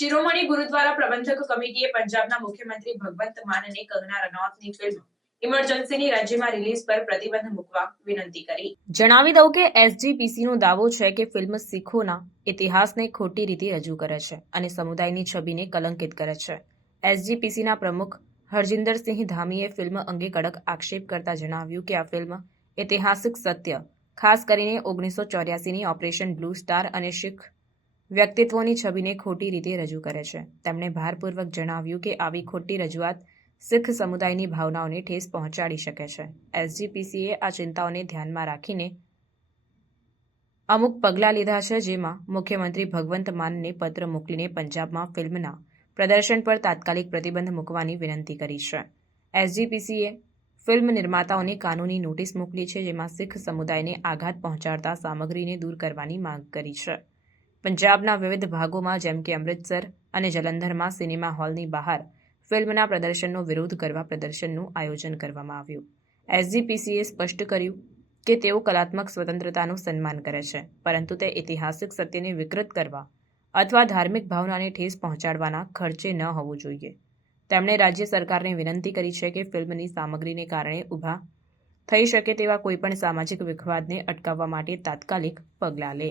શિરોમણી ગુરુદ્વારા પ્રબંધક કમિટીએ પંજાબના મુખ્યમંત્રી ભગવંત માનને કંગના રનૌતની ફિલ્મ ઇમરજન્સીની રાજ્યમાં રિલીઝ પર પ્રતિબંધ મૂકવા વિનંતી કરી। જણાવી દઉં કે એસજીપીસીનો દાવો છે કે ફિલ્મ શીખોના ઇતિહાસને ખોટી રીતે રજૂ કરે છે અને સમુદાયની છબીને કલંકિત કરે છે। એસજીપીસીના પ્રમુખ હરજિંદરસિંહ ધામીએ ફિલ્મ અંગે કડક આક્ષેપ કરતા જણાવ્યું કે આ ફિલ્મ ઐતિહાસિક સત્ય, ખાસ કરીને 1984ની ઓપરેશન બ્લુ સ્ટાર અને શીખ વ્યક્તિત્વોની છબીને ખોટી રીતે રજૂ કરે છે। તેમણે ભારપૂર્વક જણાવ્યું કે આવી ખોટી રજૂઆત શીખ સમુદાયની ભાવનાઓને ઠેસ પહોંચાડી શકે છે। એસજીપીસીએ આ ચિંતાઓને ધ્યાનમાં રાખીને અમુક પગલાં લીધા છે, જેમાં મુખ્યમંત્રી ભગવંત માનને પત્ર મોકલીને પંજાબમાં ફિલ્મના પ્રદર્શન પર તાત્કાલિક પ્રતિબંધ મૂકવાની વિનંતી કરી છે। એસજીપીસીએ ફિલ્મ નિર્માતાઓને કાનૂની નોટિસ મોકલી છે, જેમાં શીખ સમુદાયને આઘાત પહોંચાડતા સામગ્રીને દૂર કરવાની માંગ કરી છે। પંજાબના વિવિધ ભાગોમાં જેમ કે અમૃતસર અને જલંધરમાં સિનેમા હોલની બહાર ફિલ્મના પ્રદર્શનનો વિરોધ કરવા પ્રદર્શનનું આયોજન કરવામાં આવ્યું। એસજીપીસીએ સ્પષ્ટ કર્યું કે તેઓ કલાત્મક સ્વતંત્રતાનું સન્માન કરે છે, પરંતુ તે ઐતિહાસિક સત્યને વિકૃત કરવા અથવા ધાર્મિક ભાવનાને ઠેસ પહોંચાડવાના ખર્ચે ન હોવું જોઈએ। તેમણે રાજ્ય સરકારને વિનંતી કરી છે કે ફિલ્મની સામગ્રીને કારણે ઊભા થઈ શકે તેવા કોઈપણ સામાજિક વિવાદને અટકાવવા માટે તાત્કાલિક પગલાં લે।